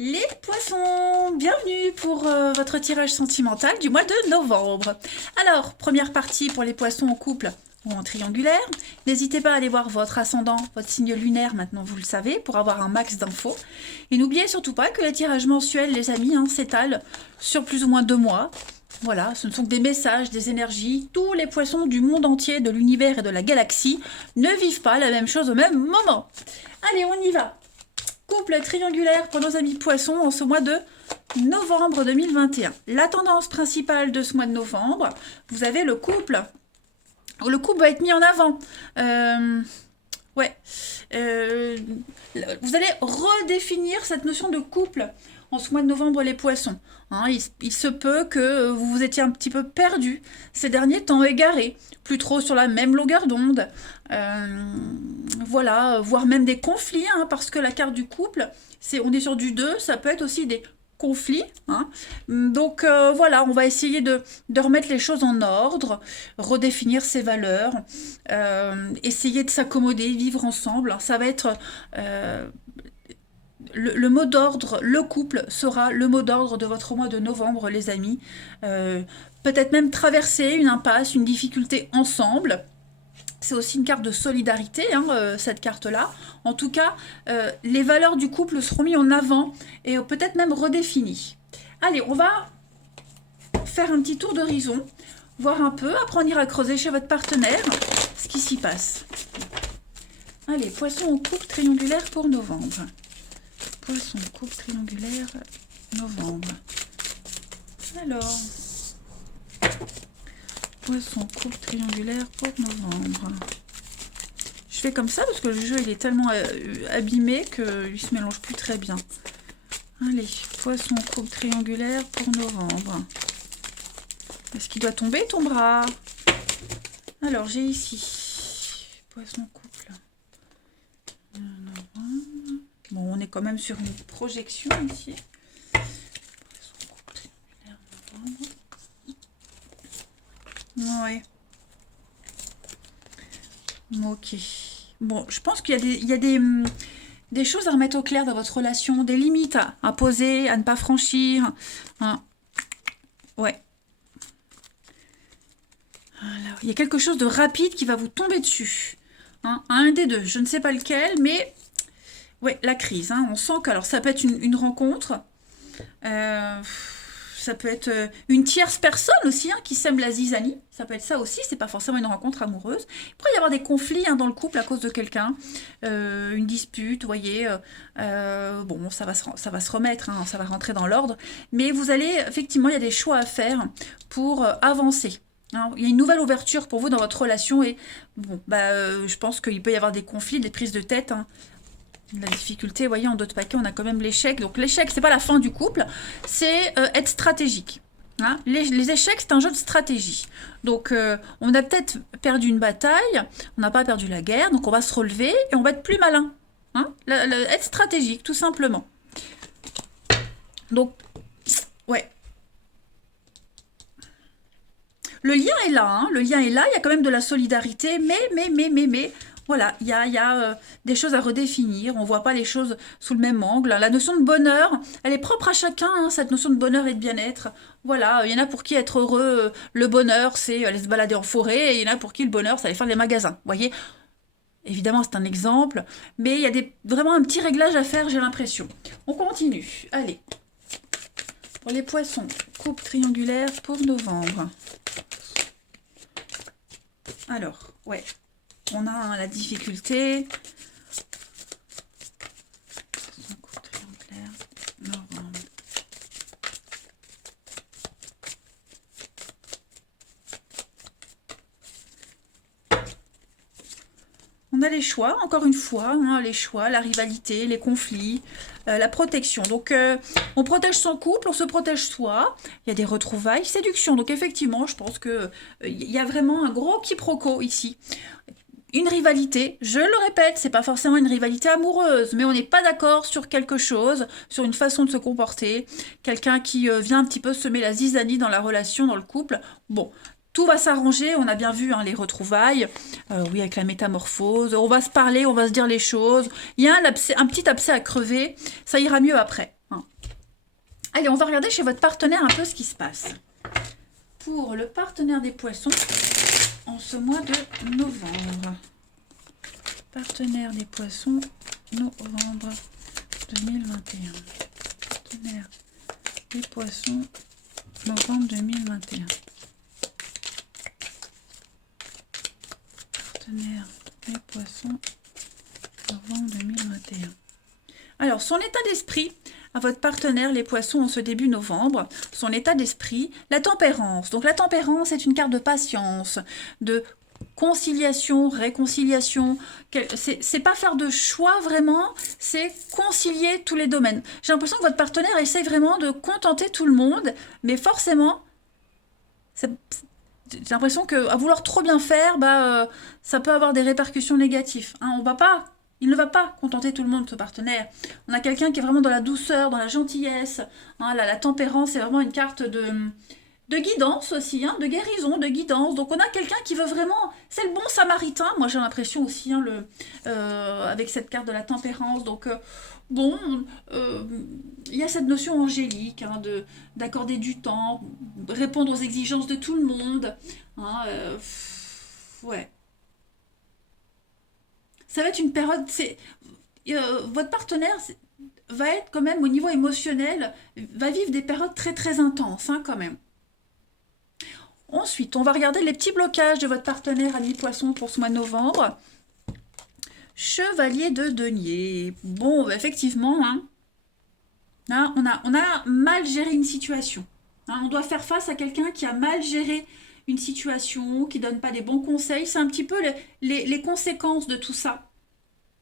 Les poissons, bienvenue pour votre tirage sentimental du mois de novembre. Alors, première partie pour les poissons en couple ou en triangulaire. N'hésitez pas à aller voir votre ascendant, votre signe lunaire, maintenant vous le savez, pour avoir un max d'infos. Et n'oubliez surtout pas que les tirages mensuels, les amis, s'étalent sur plus ou moins 2 mois. Voilà, ce ne sont que des messages, des énergies. Tous les poissons du monde entier, de l'univers et de la galaxie ne vivent pas la même chose au même moment. Allez, on y va. Couple triangulaire pour nos amis poissons en ce mois de novembre 2021. La tendance principale de ce mois de novembre, vous avez le couple. Le couple va être mis en avant. Ouais. Vous allez redéfinir cette notion de couple en ce mois de novembre, les poissons. Il se peut que vous vous étiez un petit peu perdu ces derniers temps, égarés, plus trop sur la même longueur d'onde. Voilà, voire même des conflits, parce que la carte du couple, on est sur du 2, ça peut être aussi des conflits. Donc voilà, on va essayer de remettre les choses en ordre, redéfinir ses valeurs, essayer de s'accommoder, vivre ensemble. Ça va être le mot d'ordre, le couple sera le mot d'ordre de votre mois de novembre, les amis. Peut-être même traverser une impasse, une difficulté ensemble. C'est aussi une carte de solidarité, cette carte-là. En tout cas, les valeurs du couple seront mises en avant et peut-être même redéfinies. Allez, on va faire un petit tour d'horizon, voir un peu, apprendre à creuser chez votre partenaire ce qui s'y passe. Allez, poisson en couple triangulaire pour novembre. Poisson couple triangulaire novembre. Alors, poisson couple triangulaire pour novembre. Je fais comme ça parce que le jeu il est tellement abîmé qu'il se mélange plus très bien. Allez, poisson couple triangulaire pour novembre. Est-ce qu'il doit tomber? Il tombera. Alors j'ai ici poisson couple. Bon, on est quand même sur une projection ici. Poisson couple triangulaire novembre. Ouais. Ok. Bon, je pense qu'il y a des choses à remettre au clair dans votre relation, des limites à poser, à ne pas franchir. Ouais. Alors, il y a quelque chose de rapide qui va vous tomber dessus. Un des deux, je ne sais pas lequel, mais ouais, la crise. On sent que alors ça peut être une rencontre. Ça peut être une tierce personne aussi qui sème la zizanie. Ça peut être ça aussi, c'est pas forcément une rencontre amoureuse. Il pourrait y avoir des conflits dans le couple à cause de quelqu'un. Une dispute, vous voyez. Bon, ça va se remettre, ça va rentrer dans l'ordre. Mais vous allez, effectivement, il y a des choix à faire pour avancer. Il y a une nouvelle ouverture pour vous dans votre relation et bon, je pense qu'il peut y avoir des conflits, des prises de tête. La difficulté, vous voyez, en 2 de paquet, on a quand même l'échec. Donc l'échec, c'est pas la fin du couple, c'est être stratégique. Les échecs, c'est un jeu de stratégie. Donc on a peut-être perdu une bataille, on n'a pas perdu la guerre, donc on va se relever et on va être plus malin. Être stratégique, tout simplement. Donc, ouais. Le lien est là, le lien est là, il y a quand même de la solidarité, mais, voilà, il y a des choses à redéfinir, on ne voit pas les choses sous le même angle. La notion de bonheur, elle est propre à chacun, cette notion de bonheur et de bien-être. Voilà, il y en a pour qui être heureux, le bonheur, c'est aller se balader en forêt, et il y en a pour qui le bonheur, c'est aller faire les magasins. Vous voyez, évidemment, c'est un exemple, mais il y a vraiment un petit réglage à faire, j'ai l'impression. On continue, allez. Pour les poissons, coupe triangulaire pour novembre. Alors, ouais, on a la difficulté. Coupe triangulaire, novembre. On a les choix, encore une fois, les choix, la rivalité, les conflits, la protection. Donc, on protège son couple, on se protège soi. Il y a des retrouvailles, séduction. Donc, effectivement, je pense qu'il y a vraiment un gros quiproquo ici. Une rivalité, je le répète, c'est pas forcément une rivalité amoureuse, mais on n'est pas d'accord sur quelque chose, sur une façon de se comporter. Quelqu'un qui vient un petit peu semer la zizanie dans la relation, dans le couple. Bon, tout va s'arranger, on a bien vu les retrouvailles, oui, avec la métamorphose, on va se parler, on va se dire les choses, il y a un petit abcès à crever, ça ira mieux après. Allez, on va regarder chez votre partenaire un peu ce qui se passe. Pour le partenaire des poissons, en ce mois de novembre. Partenaire des poissons, novembre 2021. Partenaire des poissons, novembre 2021. Partenaire des poissons, novembre 2021. Alors, son état d'esprit à votre partenaire, les poissons, en ce début novembre, son état d'esprit, la tempérance. Donc, la tempérance est une carte de patience, de conciliation, réconciliation. C'est pas faire de choix vraiment, c'est concilier tous les domaines. J'ai l'impression que votre partenaire essaye vraiment de contenter tout le monde, mais forcément, j'ai l'impression qu'à vouloir trop bien faire, ça peut avoir des répercussions négatives. Hein, il ne va pas contenter tout le monde, ce partenaire. On a quelqu'un qui est vraiment dans la douceur, dans la gentillesse. Hein, la tempérance, c'est vraiment une carte de guidance aussi, hein, de guérison, de guidance. Donc on a quelqu'un qui veut vraiment... C'est le bon samaritain, moi j'ai l'impression aussi, hein, avec cette carte de la tempérance. Donc il y a cette notion angélique, hein, d'accorder du temps, répondre aux exigences de tout le monde. Hein, ouais. Ça va être une période... votre partenaire va être quand même au niveau émotionnel, va vivre des périodes très très intenses, hein, quand même. Ensuite, on va regarder les petits blocages de votre partenaire ami poisson pour ce mois de novembre. Chevalier de denier. Bon, effectivement, hein, on a mal géré une situation. Hein, on doit faire face à quelqu'un qui a mal géré une situation, qui ne donne pas des bons conseils. C'est un petit peu les conséquences de tout ça.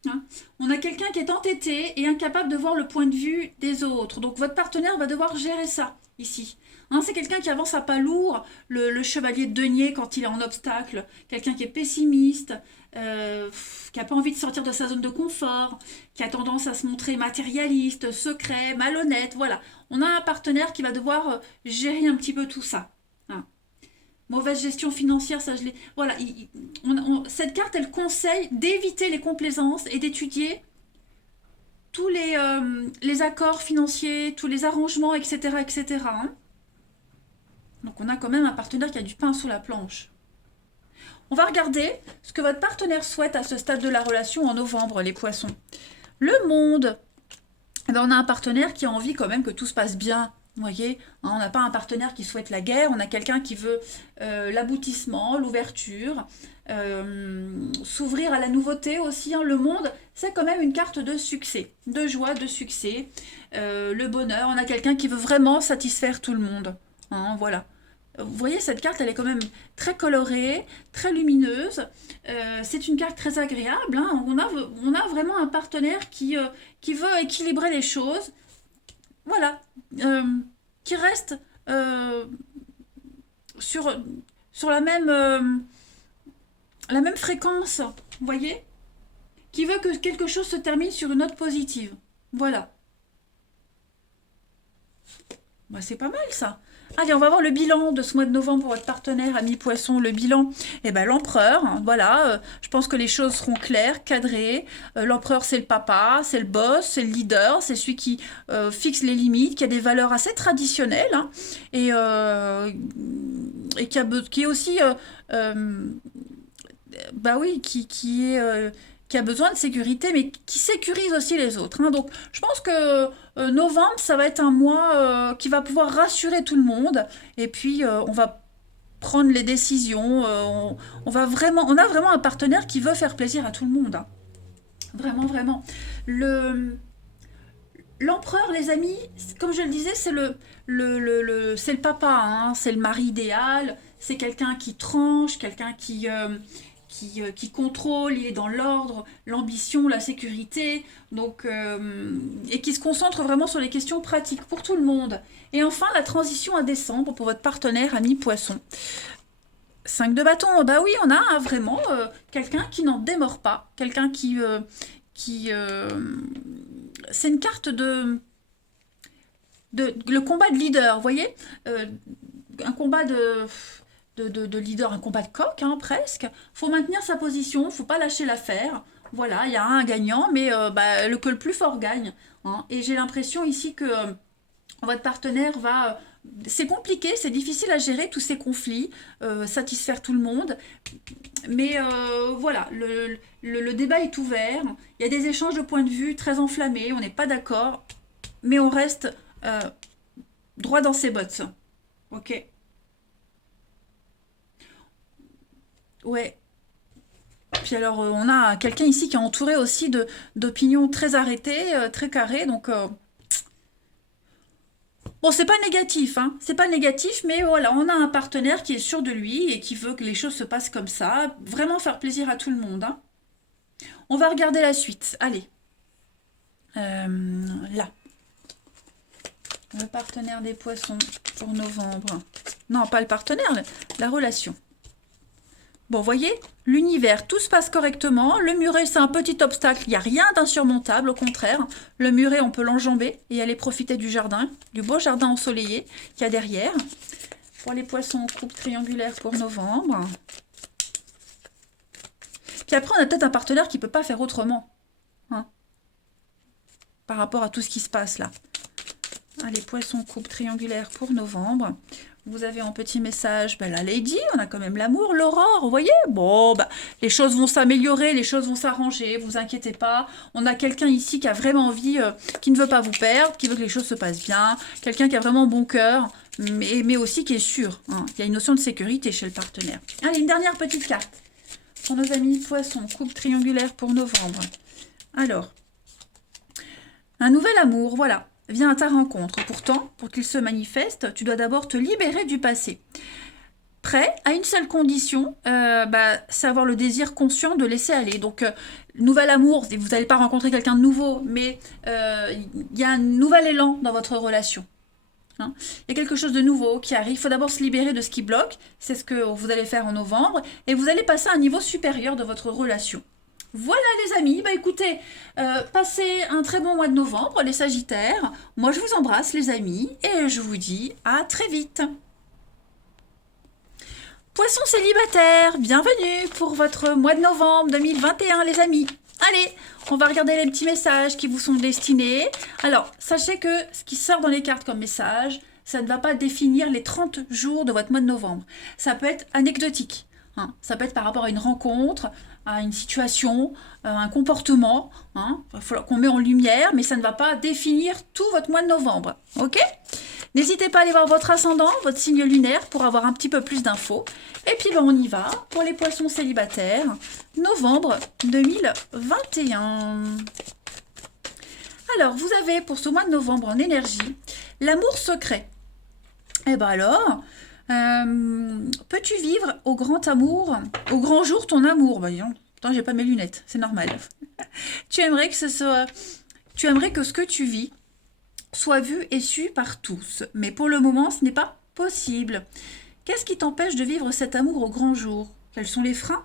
Hein, on a quelqu'un qui est entêté et incapable de voir le point de vue des autres. Donc votre partenaire va devoir gérer ça ici. Hein, c'est quelqu'un qui avance à pas lourd, le chevalier de denier quand il est en obstacle, quelqu'un qui est pessimiste, qui n'a pas envie de sortir de sa zone de confort, qui a tendance à se montrer matérialiste, secret, malhonnête, voilà. On a un partenaire qui va devoir gérer un petit peu tout ça. Hein. Mauvaise gestion financière, ça je l'ai... Voilà, cette carte, elle conseille d'éviter les complaisances et d'étudier tous les accords financiers, tous les arrangements, etc. etc. Hein. Donc on a quand même un partenaire qui a du pain sous la planche. On va regarder ce que votre partenaire souhaite à ce stade de la relation en novembre, les poissons. Le monde. Eh bien, on a un partenaire qui a envie quand même que tout se passe bien. Vous voyez, hein, on n'a pas un partenaire qui souhaite la guerre, on a quelqu'un qui veut l'aboutissement, l'ouverture, s'ouvrir à la nouveauté aussi. Hein. Le monde, c'est quand même une carte de succès, de joie, de succès, le bonheur. On a quelqu'un qui veut vraiment satisfaire tout le monde. Hein, voilà. Vous voyez, cette carte, elle est quand même très colorée, très lumineuse. C'est une carte très agréable. Hein. On a vraiment un partenaire qui veut équilibrer les choses. Voilà. Qui reste sur la même fréquence. Vous voyez, qui veut que quelque chose se termine sur une note positive. Voilà. Bah, c'est pas mal, ça. Allez, on va voir le bilan de ce mois de novembre pour votre partenaire ami poisson. Le bilan, eh ben, l'empereur, hein, voilà, je pense que les choses seront claires, cadrées. L'empereur, c'est le papa, c'est le boss, c'est le leader, c'est celui qui fixe les limites, qui a des valeurs assez traditionnelles, hein, et qui est aussi, bah oui, qui a besoin de sécurité, mais qui sécurise aussi les autres. Hein. Donc, je pense que novembre, ça va être un mois qui va pouvoir rassurer tout le monde. Et puis, on va prendre les décisions. On a vraiment un partenaire qui veut faire plaisir à tout le monde. Hein. Vraiment, vraiment. L'empereur, les amis, comme je le disais, c'est c'est le papa. Hein. C'est le mari idéal. C'est quelqu'un qui tranche, quelqu'un qui contrôle, il est dans l'ordre, l'ambition, la sécurité, donc, et qui se concentre vraiment sur les questions pratiques pour tout le monde. Et enfin, la transition à décembre pour votre partenaire ami poisson. 5 de bâton, bah oui, on a vraiment quelqu'un qui n'en démord pas, quelqu'un c'est une carte le combat de leader, vous voyez, un combat de leader, un combat de coq, hein, presque. Faut maintenir sa position, faut pas lâcher l'affaire. Voilà, il y a un gagnant, mais que le plus fort gagne. Hein. Et j'ai l'impression ici que Votre partenaire va... C'est compliqué, c'est difficile à gérer tous ces conflits, satisfaire tout le monde. Mais voilà, le débat est ouvert. Il y a des échanges de points de vue très enflammés, on n'est pas d'accord, mais on reste droit dans ses bottes. Ok. Ouais. Puis alors, on a quelqu'un ici qui est entouré aussi d'opinions très arrêtées, très carrées. Donc, bon, c'est pas négatif, hein. C'est pas négatif, mais voilà, on a un partenaire qui est sûr de lui et qui veut que les choses se passent comme ça. Vraiment faire plaisir à tout le monde, hein. On va regarder la suite. Allez. Là. Le partenaire des poissons pour novembre. Non, pas le partenaire, la relation. Bon, voyez, l'univers, tout se passe correctement. Le muret, c'est un petit obstacle. Il n'y a rien d'insurmontable, au contraire. Le muret, on peut l'enjamber et aller profiter du jardin, du beau jardin ensoleillé qu'il y a derrière. Pour les poissons, coupe triangulaire pour novembre. Puis après, on a peut-être un partenaire qui ne peut pas faire autrement. Hein, par rapport à tout ce qui se passe là. Allez, poisson, coupe triangulaire pour novembre. Vous avez en petit message la Lady, on a quand même l'amour, l'aurore, vous voyez. Bon, les choses vont s'améliorer, les choses vont s'arranger, vous inquiétez pas. On a quelqu'un ici qui a vraiment envie, qui ne veut pas vous perdre, qui veut que les choses se passent bien. Quelqu'un qui a vraiment bon cœur, mais aussi qui est sûr. Hein. Il y a une notion de sécurité chez le partenaire. Allez, une dernière petite carte. Pour nos amis poissons, coupe triangulaire pour novembre. Alors, un nouvel amour, voilà. Vient à ta rencontre. Pourtant, pour qu'il se manifeste, tu dois d'abord te libérer du passé. Prêt à une seule condition, c'est avoir le désir conscient de laisser aller. Donc, nouvel amour, vous n'allez pas rencontrer quelqu'un de nouveau, mais il y a un nouvel élan dans votre relation. Hein. Il y a quelque chose de nouveau qui arrive. Il faut d'abord se libérer de ce qui bloque. C'est ce que vous allez faire en novembre. Et vous allez passer à un niveau supérieur de votre relation. Voilà les amis, écoutez, passez un très bon mois de novembre, les Sagittaires. Moi je vous embrasse les amis et je vous dis à très vite. Poissons célibataires, bienvenue pour votre mois de novembre 2021 les amis. Allez, on va regarder les petits messages qui vous sont destinés. Alors, sachez que ce qui sort dans les cartes comme message, ça ne va pas définir les 30 jours de votre mois de novembre. Ça peut être anecdotique. Hein. Ça peut être par rapport à une rencontre, à une situation, un comportement, hein. Il va falloir qu'on met en lumière, mais ça ne va pas définir tout votre mois de novembre. Ok ? N'hésitez pas à aller voir votre ascendant, votre signe lunaire, pour avoir un petit peu plus d'infos. Et puis on y va pour les poissons célibataires, novembre 2021. Alors, vous avez pour ce mois de novembre en énergie, l'amour secret. Et alors... peux-tu vivre au grand amour, au grand jour ton amour? Attends, j'ai pas mes lunettes, c'est normal. Tu aimerais que ce que tu vis soit vu et su par tous, mais pour le moment, ce n'est pas possible. Qu'est-ce qui t'empêche de vivre cet amour au grand jour? Quels sont les freins?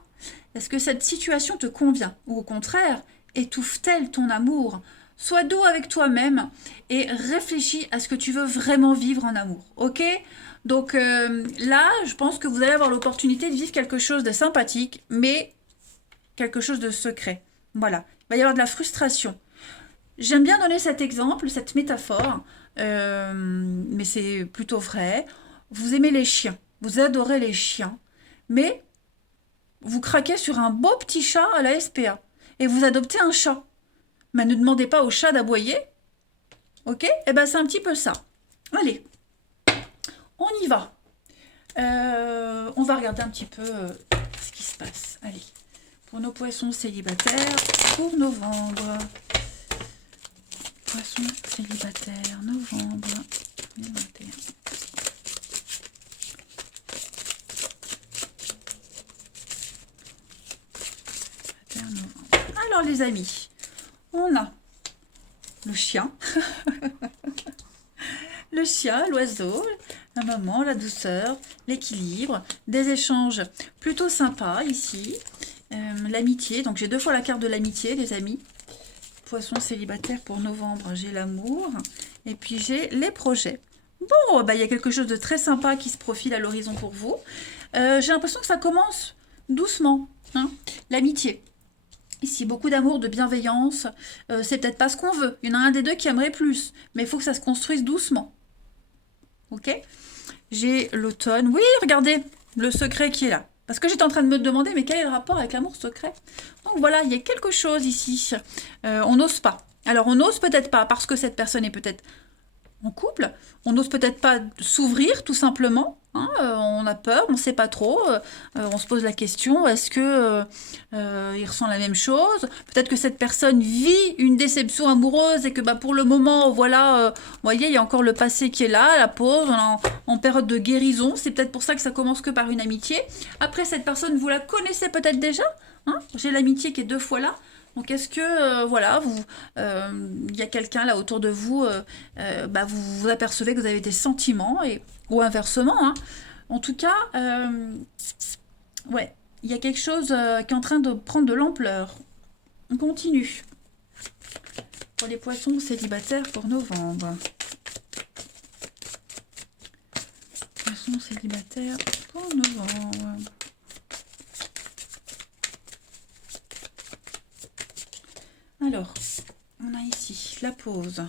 Est-ce que cette situation te convient? Ou au contraire, étouffe-t-elle ton amour? Sois doux avec toi-même et réfléchis à ce que tu veux vraiment vivre en amour, ok? Donc là, je pense que vous allez avoir l'opportunité de vivre quelque chose de sympathique, mais quelque chose de secret. Voilà, il va y avoir de la frustration. J'aime bien donner cet exemple, cette métaphore, mais c'est plutôt vrai. Vous aimez les chiens, vous adorez les chiens, mais vous craquez sur un beau petit chat à la SPA et vous adoptez un chat. Mais ne demandez pas au chat d'aboyer, ok? Eh ben c'est un petit peu ça. Allez. On y va. On va regarder un petit peu ce qui se passe. Allez, pour nos poissons célibataires, pour novembre. Poissons célibataires, novembre 2021. Alors les amis, on a le chien. Le chien, l'oiseau, la maman, la douceur, l'équilibre, des échanges plutôt sympas ici, l'amitié, donc j'ai 2 fois la carte de l'amitié les amis, poisson célibataire pour novembre, j'ai l'amour, et puis j'ai les projets. Bon, il y a quelque chose de très sympa qui se profile à l'horizon pour vous, j'ai l'impression que ça commence doucement, hein, l'amitié. Ici, beaucoup d'amour, de bienveillance, c'est peut-être pas ce qu'on veut, il y en a un des deux qui aimerait plus, mais il faut que ça se construise doucement. ok? J'ai l'automne. Oui, regardez, le secret qui est là. Parce que j'étais en train de me demander, mais quel est le rapport avec l'amour secret? Donc voilà, il y a quelque chose ici. On n'ose pas. Alors on n'ose peut-être pas parce que cette personne est peut-être en couple. On n'ose peut-être pas s'ouvrir tout simplement. Hein, on a peur, on ne sait pas trop. On se pose la question, est-ce que il ressent la même chose? Peut-être que cette personne vit une déception amoureuse et que bah, pour le moment, voilà, vous voyez, il y a encore le passé qui est là, la pause, on est en période de guérison. C'est peut-être pour ça que ça commence que par une amitié. Après, cette personne, vous la connaissez peut-être déjà. Hein, j'ai l'amitié qui est 2 fois là. Donc est-ce que voilà, il y a quelqu'un là autour de vous, bah, vous apercevez que vous avez des sentiments ou inversement, hein. En tout cas, ouais, il y a quelque chose qui est en train de prendre de l'ampleur. On continue. Pour les poissons célibataires pour novembre. Poissons célibataires pour novembre. Alors, on a ici la pause,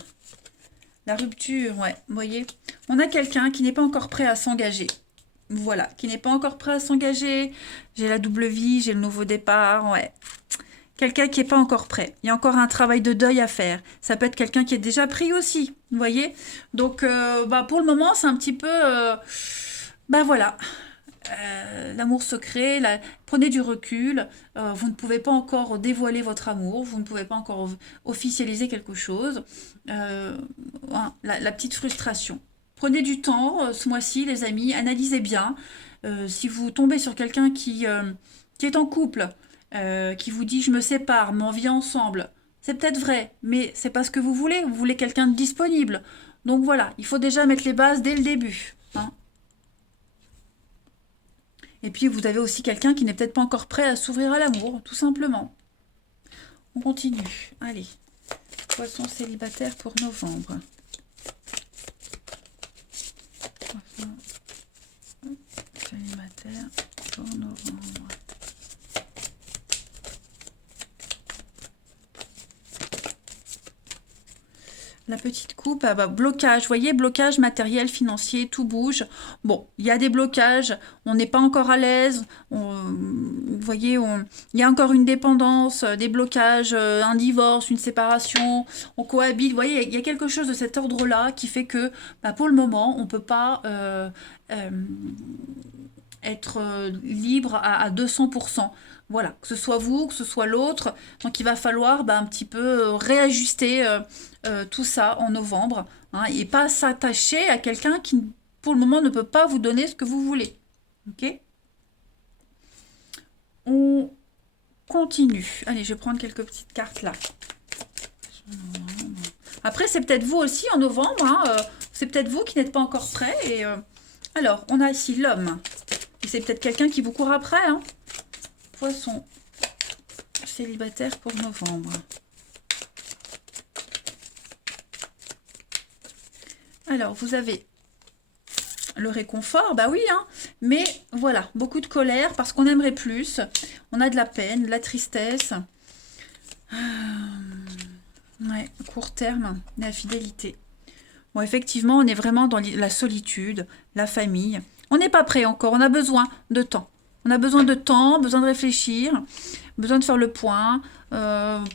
la rupture, ouais, vous voyez. On a quelqu'un qui n'est pas encore prêt à s'engager. Voilà, qui n'est pas encore prêt à s'engager. J'ai la double vie, j'ai le nouveau départ, ouais. Quelqu'un qui n'est pas encore prêt. Il y a encore un travail de deuil à faire. Ça peut être quelqu'un qui est déjà pris aussi, vous voyez. Donc, bah, pour le moment, c'est un petit peu... bah voilà, l'amour secret, prenez du recul, vous ne pouvez pas encore dévoiler votre amour, vous ne pouvez pas encore officialiser quelque chose. Hein, la petite frustration. Prenez du temps ce mois-ci, les amis, analysez bien. Si vous tombez sur quelqu'un qui est en couple, qui vous dit je me sépare, mais on vit ensemble, c'est peut-être vrai, mais c'est pas ce que vous voulez quelqu'un de disponible. Donc voilà, il faut déjà mettre les bases dès le début. Hein. Et puis, vous avez aussi quelqu'un qui n'est peut-être pas encore prêt à s'ouvrir à l'amour, tout simplement. On continue. Allez. Poisson célibataire pour novembre. Poisson célibataire pour novembre. La petite coupe, ah bah, blocage, vous voyez, blocage matériel, financier, tout bouge. Bon, il y a des blocages, on n'est pas encore à l'aise, vous voyez, il y a encore une dépendance, des blocages, un divorce, une séparation, on cohabite, vous voyez, il y a quelque chose de cet ordre-là qui fait que bah, pour le moment, on ne peut pas être libre à 200%. Voilà, que ce soit vous, que ce soit l'autre. Donc il va falloir bah, un petit peu réajuster tout ça en novembre. Hein, et pas s'attacher à quelqu'un qui, pour le moment, ne peut pas vous donner ce que vous voulez. Ok? On continue. Allez, je vais prendre quelques petites cartes là. Après, c'est peut-être vous aussi en novembre. Hein, c'est peut-être vous qui n'êtes pas encore prêt. Et, alors, on a ici l'homme. Et c'est peut-être quelqu'un qui vous court après. Hein. Poisson célibataire pour novembre. Alors, vous avez le réconfort, bah oui, hein, mais voilà, beaucoup de colère parce qu'on aimerait plus. On a de la peine, de la tristesse. Ouais, court terme, la fidélité. Bon, effectivement, on est vraiment dans la solitude, la famille. On n'est pas prêt encore, on a besoin de temps. On a besoin de temps, besoin de réfléchir, besoin de faire le point.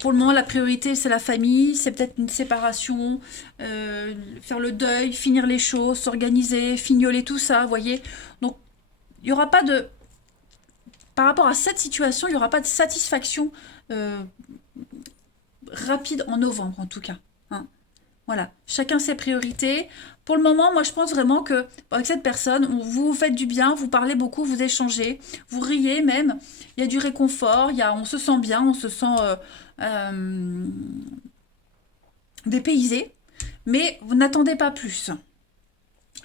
Pour le moment, la priorité, c'est la famille, c'est peut-être une séparation, faire le deuil, finir les choses, s'organiser, fignoler tout ça, vous voyez. Donc, il n'y aura pas de... Par rapport à cette situation, il n'y aura pas de satisfaction rapide en novembre, en tout cas. Hein. Voilà, chacun ses priorités. Pour le moment, moi, je pense vraiment que avec cette personne, vous vous faites du bien, vous parlez beaucoup, vous échangez, vous riez même. Il y a du réconfort, on se sent bien, on se sent dépaysé. Mais vous n'attendez pas plus.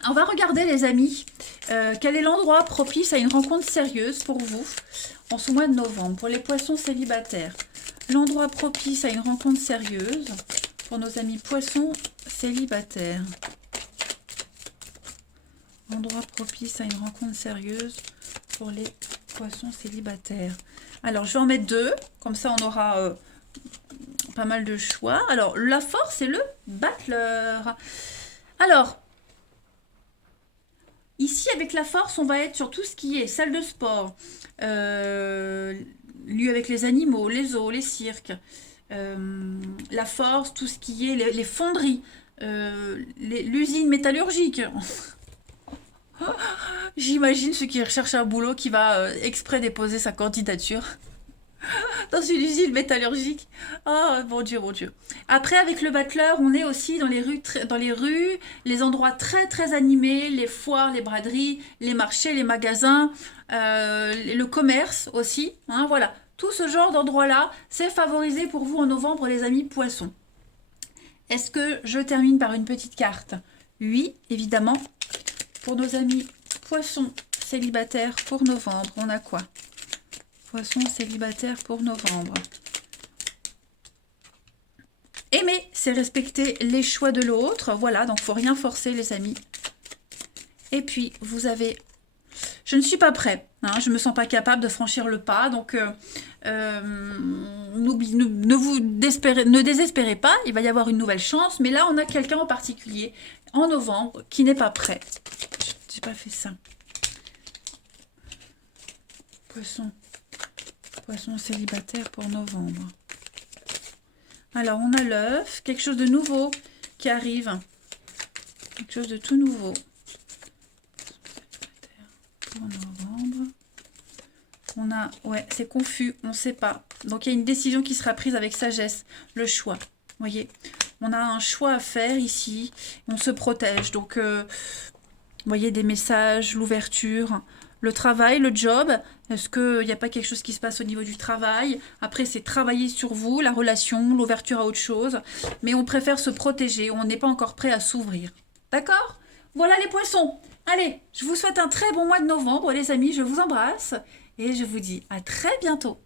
On va regarder, les amis, quel est l'endroit propice à une rencontre sérieuse pour vous en ce mois de novembre, pour les poissons célibataires. L'endroit propice à une rencontre sérieuse pour nos amis poissons célibataires. Endroit propice à une rencontre sérieuse pour les poissons célibataires. Alors, je vais en mettre 2, comme ça on aura pas mal de choix. Alors, la force, c'est le battleur. Alors, Ici, avec la force, on va être sur tout ce qui est salle de sport, lieu avec les animaux, les zoos, les cirques. La force, tout ce qui est les fonderies, l'usine métallurgique. J'imagine ceux qui recherchent un boulot qui va exprès déposer sa candidature dans une usine métallurgique. Oh mon Dieu, mon Dieu. Après, avec le battleur, on est aussi dans les rues, les endroits très très animés, les foires, les braderies, les marchés, les magasins, le commerce aussi. Hein, voilà, tout ce genre d'endroits-là, c'est favorisé pour vous en novembre, les amis poissons. Est-ce que je termine par une petite carte? Oui, évidemment. Pour nos amis poissons célibataires pour novembre, on a quoi? Poisson célibataire pour novembre. Aimer, c'est respecter les choix de l'autre. Voilà, donc faut rien forcer les amis. Et puis, vous avez... Je ne suis pas prêt. Hein, je ne me sens pas capable de franchir le pas. Donc, ne désespérez pas. Il va y avoir une nouvelle chance. Mais là, on a quelqu'un en particulier en novembre qui n'est pas prêt. J'ai pas fait ça. Poisson célibataire pour novembre. Alors, on a l'œuf, quelque chose de nouveau qui arrive. Quelque chose de tout nouveau. Pour novembre. On a, ouais, c'est confus, on ne sait pas. Donc, il y a une décision qui sera prise avec sagesse. Le choix, vous voyez. On a un choix à faire ici. On se protège. Donc, vous voyez, des messages, l'ouverture... Le travail, le job, est-ce qu'il n'y a pas quelque chose qui se passe au niveau du travail? Après, c'est travailler sur vous, la relation, l'ouverture à autre chose. Mais on préfère se protéger, on n'est pas encore prêt à s'ouvrir. D'accord? Voilà les poissons. Allez, je vous souhaite un très bon mois de novembre, les amis. Je vous embrasse et je vous dis à très bientôt.